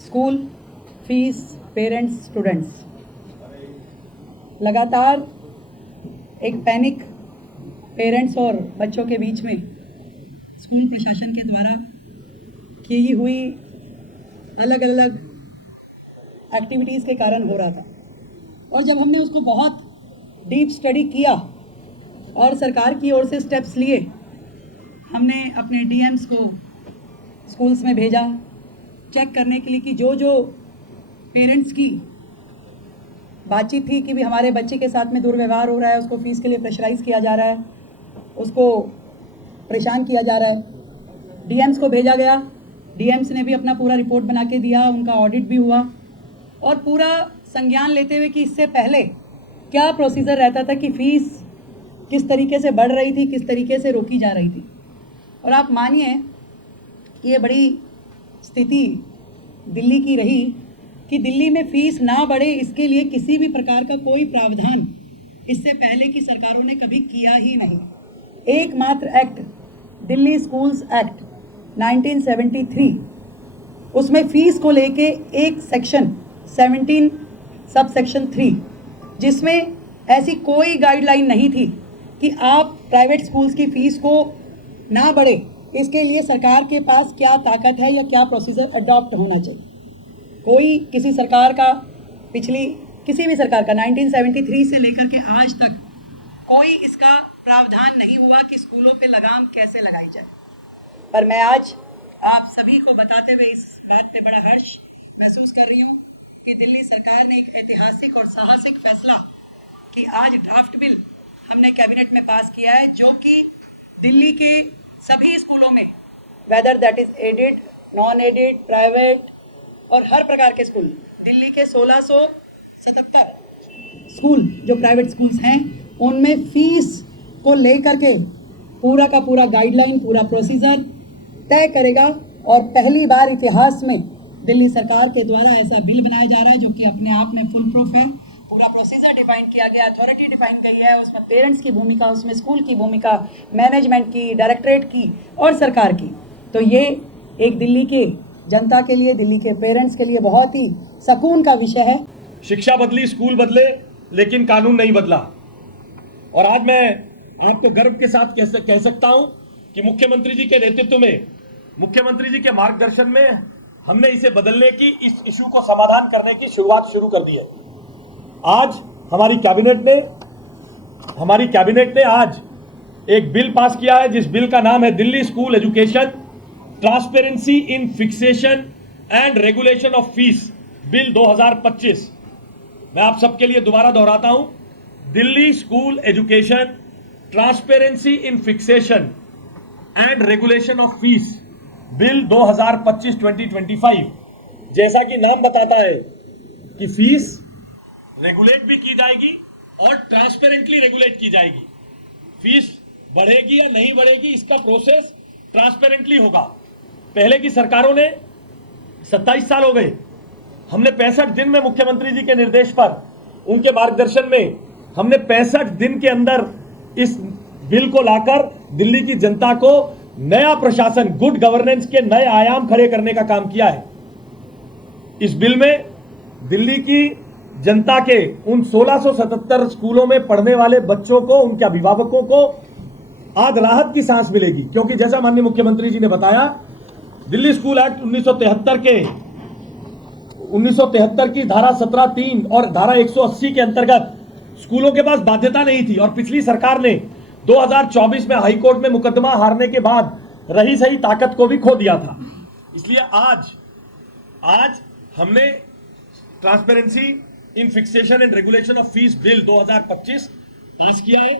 School fees, parents, students, लगातार एक panic parents और बच्चों के बीच में स्कूल प्रशासन के द्वारा की हुई अलग अलग एक्टिविटीज़ के कारण हो रहा था। और जब हमने उसको बहुत डीप स्टडी किया और सरकार की ओर से स्टेप्स लिए, हमने अपने डीएम्स को स्कूल्स में भेजा चेक करने के लिए कि जो जो पेरेंट्स की बातचीत थी कि भी हमारे बच्चे के साथ में दुर्व्यवहार हो रहा है, उसको फीस के लिए प्रेशराइज किया जा रहा है, उसको परेशान किया जा रहा है। डीएम्स को भेजा गया, डीएम्स ने भी अपना पूरा रिपोर्ट बना के दिया, उनका ऑडिट भी हुआ और पूरा संज्ञान लेते हुए कि इससे पहले क्या प्रोसीजर रहता था कि फ़ीस किस तरीके से बढ़ रही थी, किस तरीके से रोकी जा रही थी। और आप मानिए कि ये बड़ी स्थिति दिल्ली की रही कि दिल्ली में फ़ीस ना बढ़े इसके लिए किसी भी प्रकार का कोई प्रावधान इससे पहले की सरकारों ने कभी किया ही नहीं। एकमात्र एक्ट दिल्ली स्कूल्स एक्ट 1973, उसमें फ़ीस को लेके एक सेक्शन 17 सब सेक्शन 3, जिसमें ऐसी कोई गाइडलाइन नहीं थी कि आप प्राइवेट स्कूल्स की फ़ीस को ना बढ़े, इसके लिए सरकार के पास क्या ताकत है या क्या प्रोसीजर अडॉप्ट होना चाहिए। कोई किसी सरकार का, पिछली किसी भी सरकार का 1973 से लेकर के आज तक कोई इसका प्रावधान नहीं हुआ कि स्कूलों पे लगाम कैसे लगाई जाए। पर मैं आज आप सभी को बताते हुए इस बात पे बड़ा हर्ष महसूस कर रही हूँ कि दिल्ली सरकार ने एक ऐतिहासिक और साहसिक फैसला कि आज ड्राफ्ट बिल हमने कैबिनेट में पास किया है, जो कि दिल्ली के सभी स्कूलों में, whether that is aided, non aided, private और हर प्रकार के स्कूल, दिल्ली के 1677 स्कूल जो प्राइवेट स्कूल्स हैं, उनमें फ़ीस को लेकर के पूरा का पूरा गाइडलाइन, पूरा प्रोसीजर तय करेगा। और पहली बार इतिहास में दिल्ली सरकार के द्वारा ऐसा बिल बनाया जा रहा है जो कि अपने आप में फुल प्रूफ है। पूरा प्रोसीजर डिफाइन किया गया, अथॉरिटी डिफाइन गई है, उसमें पेरेंट्स की भूमिका, उसमें स्कूल की भूमिका, मैनेजमेंट की, डायरेक्टरेट की और सरकार की। तो ये एक दिल्ली के जनता के लिए, दिल्ली के पेरेंट्स के लिए बहुत ही सुकून का विषय है। शिक्षा बदली, स्कूल बदले, लेकिन कानून नहीं बदला। और आज मैं आपको गर्व के साथ कह सकता हूं कि मुख्यमंत्री जी के नेतृत्व में, मुख्यमंत्री जी के मार्गदर्शन में हमने इसे बदलने की, इस इशू को समाधान करने की शुरुआत शुरू कर दी है। आज हमारी कैबिनेट ने आज एक बिल पास किया है, जिस बिल का नाम है Delhi school education transparency in fixation and regulation of fees bill 2025। मैं आप सबके लिए दोबारा दोहराता हूं, Delhi school education transparency in fixation and regulation of fees bill 2025। जैसा कि नाम बताता है कि फीस रेगुलेट भी की जाएगी और ट्रांसपेरेंटली रेगुलेट की जाएगी। फीस बढ़ेगी या नहीं बढ़ेगी, इसका प्रोसेस ट्रांसपेरेंटली होगा। पहले की सरकारों ने 27 साल हो गए, हमने 65 दिन में मुख्यमंत्री जी के निर्देश पर, उनके मार्गदर्शन में हमने 65 दिन के अंदर इस बिल को लाकर दिल्ली की जनता को नया प्रशासन, गुड गवर्नेंस के नए आयाम खड़े करने का काम किया है। इस बिल में दिल्ली की जनता के उन 1677 स्कूलों में पढ़ने वाले बच्चों को, उनके अभिभावकों को आज राहत की सांस मिलेगी, क्योंकि जैसा माननीय मुख्यमंत्री जी ने बताया, दिल्ली स्कूल एक्ट 1973 की धारा 17(3) और धारा 180 के अंतर्गत स्कूलों के पास बाध्यता नहीं थी। और पिछली सरकार ने 2024 में हाईकोर्ट में मुकदमा हारने के बाद रही सही ताकत को भी खो दिया था। इसलिए आज हमने transparency in fixation and regulation of fees bill 2025 पास किया है।